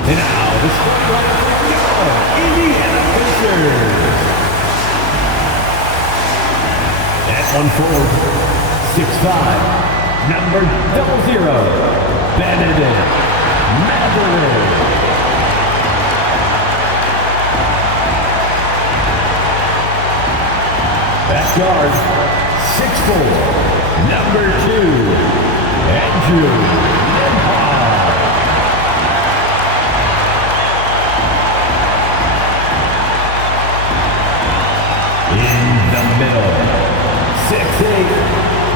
And now, the starting lineup for your Indiana Pacers. At 1-4, 6'5", number 00, Benedict Mathurin. Back guard, 6'4", number 2, Andrew Nembhard. In the middle, 6'8",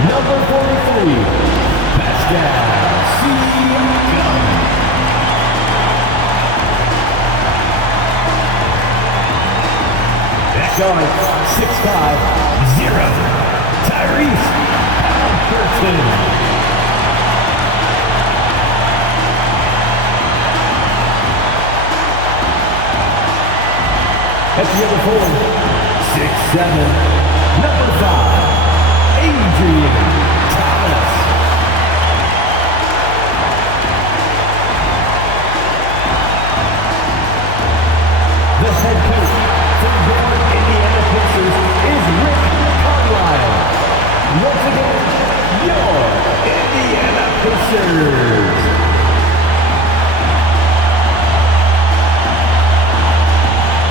number 43, Pascal Siakam. Back guard, 6'5", 0, Tyrese Haliburton. At the other forward, 6'7", number 5, Adrian Thomas. The head coach for your Indiana Pacers is Rick Carlisle. Once again, your Indiana Pacers.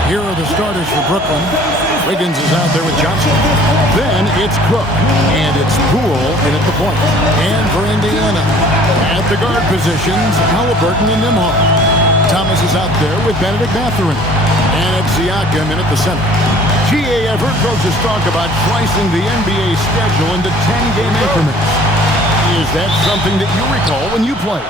Here are the starters for Brooklyn. Wiggins is out there with Johnson. Then it's Cook, and it's Poole in at the point. And for Indiana, at the guard positions, Haliburton and Nembhard. Thomas is out there with Benedict Mathurin. And it's Siakam in at the center. I've heard coaches talk about slicing the NBA schedule into 10-game increments. Is that something that you recall when you played?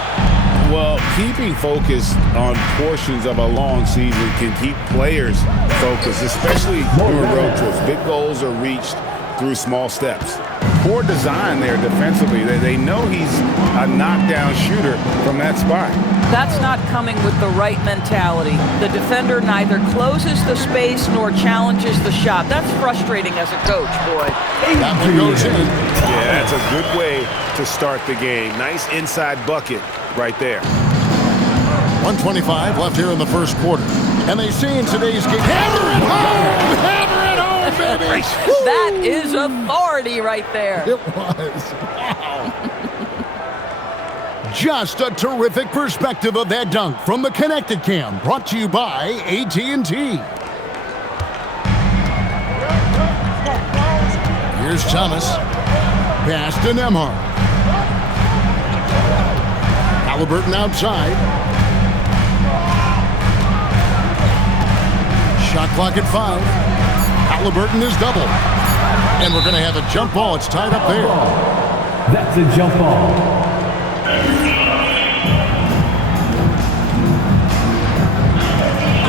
Well, keeping focused on portions of a long season can keep players focused, especially during road trips. Big goals are reached through small steps. Poor design there defensively. They know he's a knockdown shooter from that spot. That's not coming with the right mentality. The defender neither closes the space nor challenges the shot. That's frustrating as a coach, boy. That one goes in. Yeah, that's a good way to start the game. Nice inside bucket right there. 1:25 left here in the first quarter. And they say in today's game, hammer it home! Hammer it home, baby! That is authority right there. It was. Wow. Just a terrific perspective of that dunk from the Connected Cam, brought to you by AT&T. Here's Thomas. Pass to Nembhard. Haliburton outside. Shot clock at 5. Haliburton is double. And we're going to have a jump ball. It's tied up there. That's a jump ball.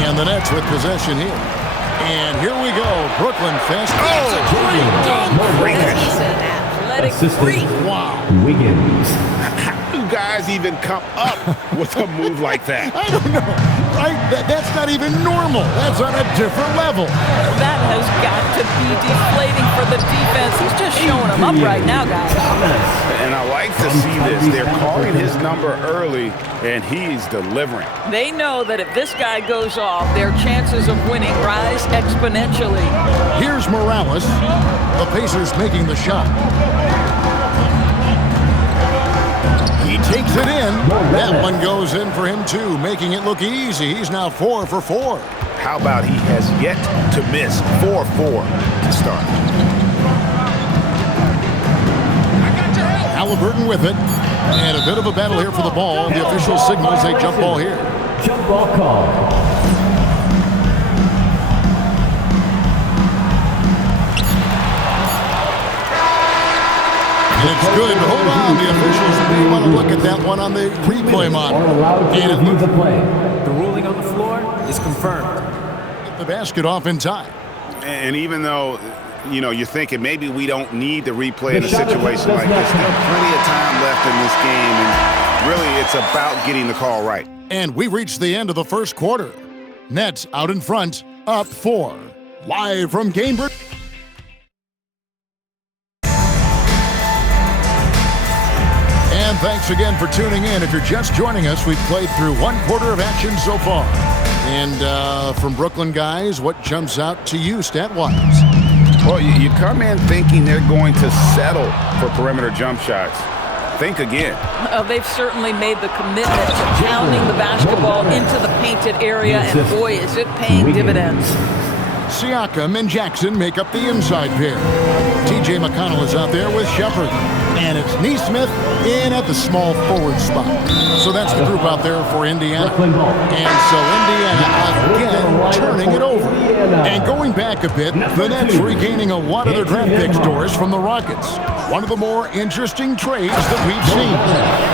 And the Nets with possession here. And here we go. Brooklyn fast. Oh, great Athletic freak. Wow. Wiggins. How do guys even come up with a move like that? I don't know. Right? That's not even normal. That's on a different level. That has got to be deflating for the defense. He's just showing them up right now, guys. And I like to see this. They're calling his number early, and he's delivering. They know that if this guy goes off, their chances of winning rise exponentially. Here's Morales. The Pacers making the shot. He takes it in. That one goes in for him, too, making it look easy. He's now 4 for 4. How about he has yet to miss 4-4 to start? Haliburton with it. And a bit of a battle here for the ball. The official signals a jump ball here. Jump ball call. It's good, but hold on. The officials may want to look at that one on the replay monitor. And it looks the play. The ruling on the floor is confirmed. Get the basket off in time. And even though, you know, you're thinking maybe we don't need the replay in a situation like this, there's plenty of time left in this game, and really it's about getting the call right. And we reached the end of the first quarter. Nets out in front, up 4. Live from Cambridge. And And thanks again for tuning in. If you're just joining us, we've played through one quarter of action so far. And from Brooklyn, guys, what jumps out to you stat-wise? Well, you come in thinking they're going to settle for perimeter jump shots. Think again. They've certainly made the commitment to pounding the basketball into the painted area, and boy, is it paying dividends. Siakam and Jackson make up the inside pair. T.J. McConnell is out there with Shepard. And it's Neesmith in at the small forward spot. So that's the group out there for Indiana. And so Indiana again turning it over. And going back a bit, the Nets regaining a lot of their draft picks, Doris, from the Rockets. One of the more interesting trades that we've seen.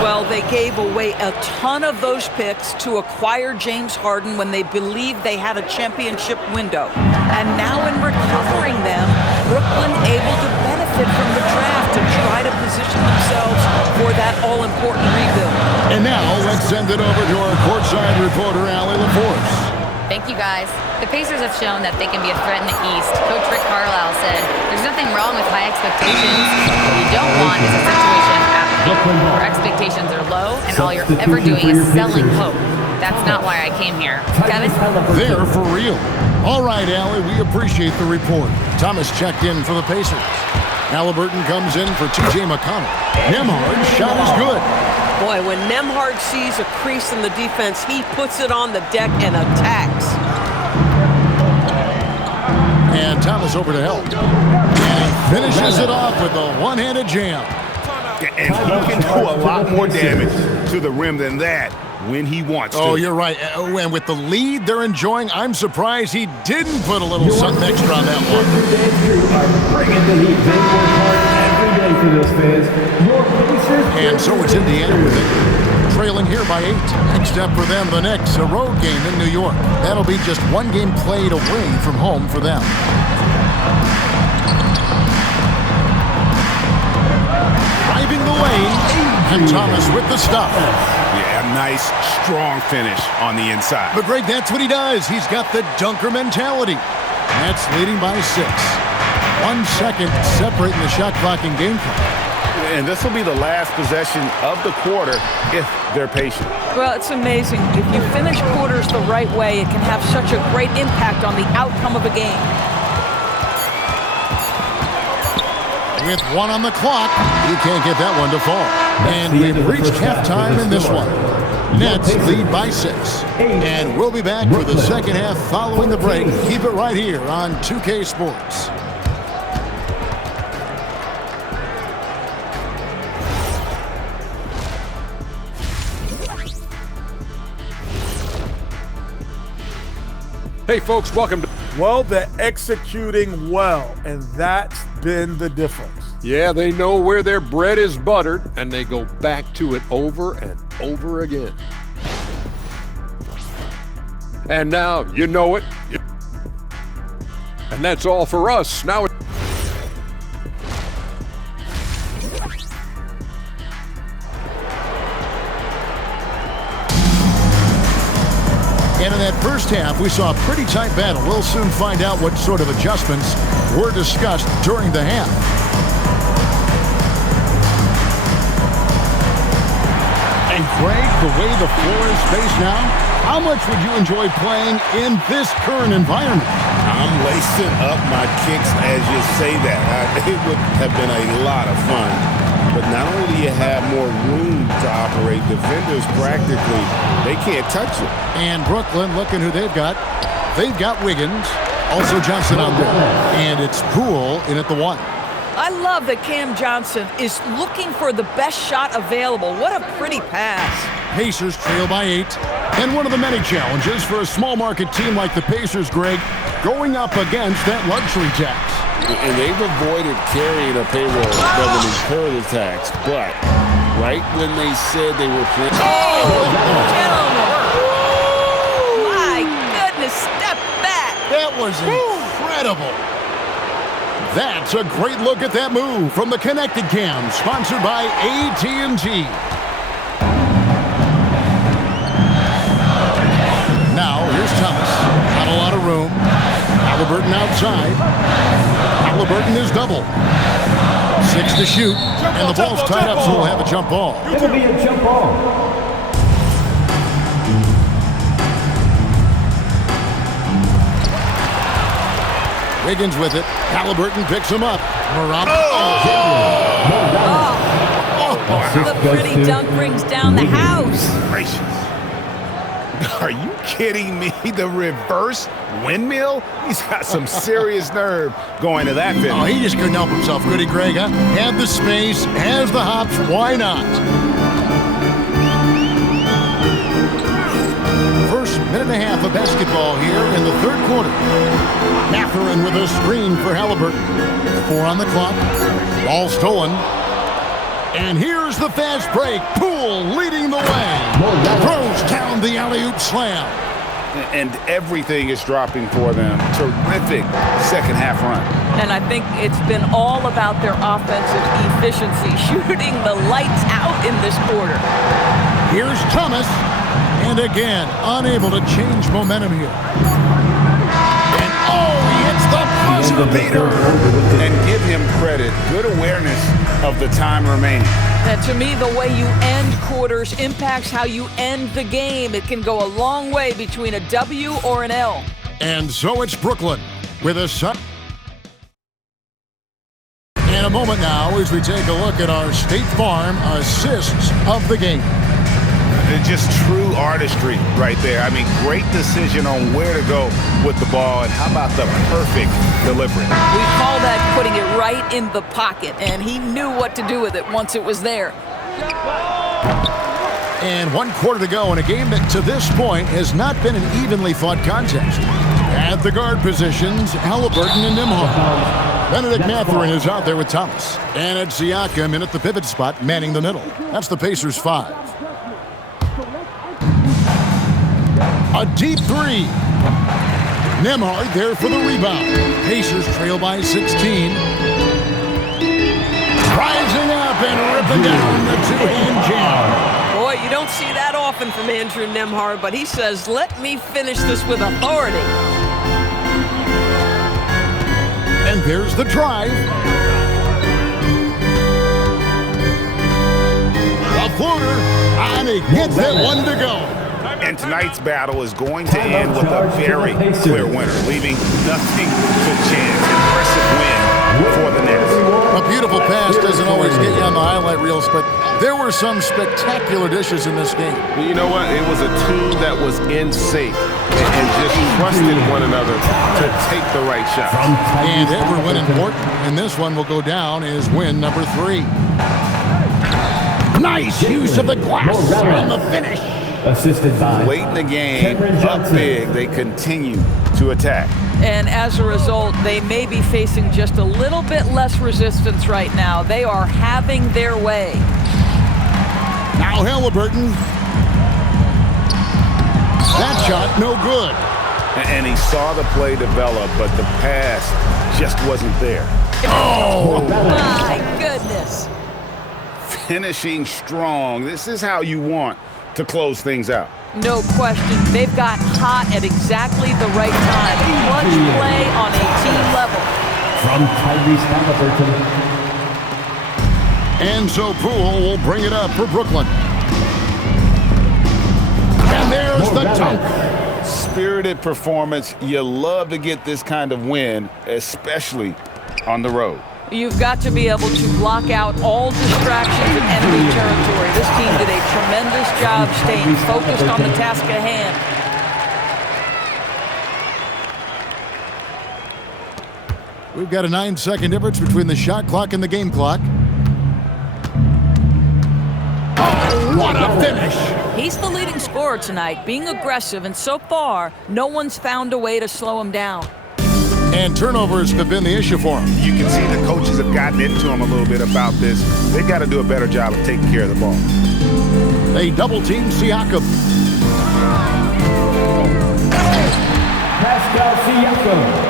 Well, they gave away a ton of those picks to acquire James Harden when they believed they had a championship window. And now in recovering them, Brooklyn able to benefit from the draft to try to position themselves for that all-important rebuild. And now let's send it over to our courtside reporter, Allie LaForce. Thank you, guys. The Pacers have shown that they can be a threat in the East. Coach Rick Carlisle said, there's nothing wrong with high expectations. What you don't want is a situation where expectations are low and all you're ever doing is selling hope. That's not why I came here. Kevin? They're for real. All right, Allie, we appreciate the report. Thomas checked in for the Pacers. Halliburton comes in for T.J. McConnell. Nembhard's shot is good. Boy, when Nembhard sees a crease in the defense, he puts it on the deck and attacks. And Thomas over to help. And he finishes it off with a one-handed jam. And he can do a lot more damage to the rim than that when he wants to. Oh, you're right. And with the lead they're enjoying, I'm surprised he didn't put a little something extra on that one. And so it's Indiana with it, trailing here by 8. Next up for them, the Knicks, a road game in New York. That'll be just one game played away from home for them. Driving the lane, and Thomas with the stop. Yeah, nice, strong finish on the inside. But Greg, that's what he does. He's got the dunker mentality. Nets leading by 6. 1 second separating the shot clock and game clock. And this will be the last possession of the quarter if they're patient. Well, it's amazing. If you finish quarters the right way, it can have such a great impact on the outcome of a game. With 1 on the clock, you can't get that one to fall. And we've reached halftime in this one. Nets lead by 6. And we'll be back for the second half following the break. Keep it right here on 2K Sports. Hey folks, welcome to... Well, they're executing well, and that's been the difference. Yeah, they know where their bread is buttered, and they go back to it over and over again. And now, you know it. And that's all for us. Now And in that first half, we saw a pretty tight battle. We'll soon find out what sort of adjustments were discussed during the half. And Greg, the way the floor is spaced now, how much would you enjoy playing in this current environment? I'm lacing up my kicks as you say that. It would have been a lot of fun. But not only do you have more room to operate, defenders practically, they can't touch it. And Brooklyn, looking who they've got. They've got Wiggins, also Johnson out there. And it's Poole in at the 1. I love that Cam Johnson is looking for the best shot available. What a pretty pass. Pacers trail by 8. And one of the many challenges for a small market team like the Pacers, Greg, going up against that luxury tax. And they've avoided carrying a payroll that would incur the tax. But right when they said they were playing... My goodness, step back. That was incredible. That's a great look at that move from the Connected Cam, sponsored by AT&T. Now, here's Thomas. Not a lot of room. Halliburton outside. Halliburton is double. 6 to shoot, and the ball's tied up, so we'll have a jump ball. It'll be a jump ball. Wiggins with it. Halliburton picks him up. The pretty dunk brings down the house. Gracious. Are you kidding me? The reverse windmill? He's got some serious nerve going to that finish. Oh, he just couldn't help himself, could he, Greg? Huh? Had the space, has the hops, why not? First minute and a half of basketball here in the third quarter. Mathurin with a screen for Halliburton. 4 on the clock. Ball stolen. And here's the fast break. Poole leading the way. Throws down the alley-oop slam. And everything is dropping for them. Terrific second half run. And I think it's been all about their offensive efficiency, shooting the lights out in this quarter. Here's Thomas. And again, unable to change momentum here. And he hits the buzzer beater. And give him credit. Good awareness of the time remaining. And to me, the way you end quarters impacts how you end the game. It can go a long way between a W or an L. And so it's Brooklyn with a shot. In a moment now as we take a look at our State Farm assists of the game. It's just true artistry right there. I mean, great decision on where to go with the ball, and how about the perfect delivery? We call that putting it right in the pocket, and he knew what to do with it once it was there. And 1 quarter to go in a game that to this point has not been an evenly fought contest. At the guard positions, Halliburton and Nembhard. Benedict Mathurin is out there with Thomas. And it's Siakam in at the pivot spot, manning the middle. That's the Pacers' 5. A deep 3. Nembhard there for the rebound. Pacers trail by 16. Rising up and ripping down the two-hand jam. Boy, you don't see that often from Andrew Nembhard, but he says, let me finish this with authority. And there's the drive. A floater, and he gets that one to go. And tonight's battle is going to end with a very clear winner, leaving nothing to chance. Impressive win for the Nets. A beautiful pass doesn't always get you on the highlight reels, but there were some spectacular dishes in this game. You know what? It was a team that was in sync and just trusted one another to take the right shot. And every win important, and this one will go down as win number 3. Nice use of the glass on the finish. Assisted by late in the game, up big, they continue to attack. And as a result, they may be facing just a little bit less resistance right now. They are having their way. Now Halliburton. That shot, no good. And he saw the play develop, but the pass just wasn't there. Oh, my goodness. Finishing strong. This is how you want to close things out. No question. They've got hot at exactly the right time. Clutch play on a team level. From Tyrese Halliburton. And so Poole will bring it up for Brooklyn. And there's the dunk. Spirited performance. You love to get this kind of win, especially on the road. You've got to be able to block out all distractions in enemy territory. This team did a tremendous job staying focused on the task at hand. We've got a 9-second difference between the shot clock and the game clock. Oh, what a finish! He's the leading scorer tonight, being aggressive, and so far, no one's found a way to slow him down. And turnovers have been the issue for him. You can see the coaches have gotten into him a little bit about this. They've got to do a better job of taking care of the ball. They double-team Siakam. Pascal Siakam.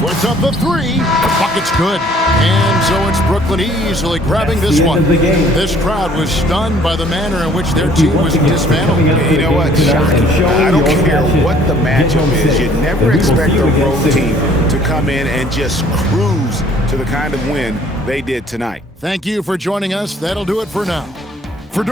Puts up the three. The bucket's good. And so it's Brooklyn easily grabbing this one. This crowd was stunned by the manner in which their team was dismantled. You know what? Shocking. I don't care what the matchup is. You never expect a road team to come in and just cruise to the kind of win they did tonight. Thank you for joining us. That'll do it for now. For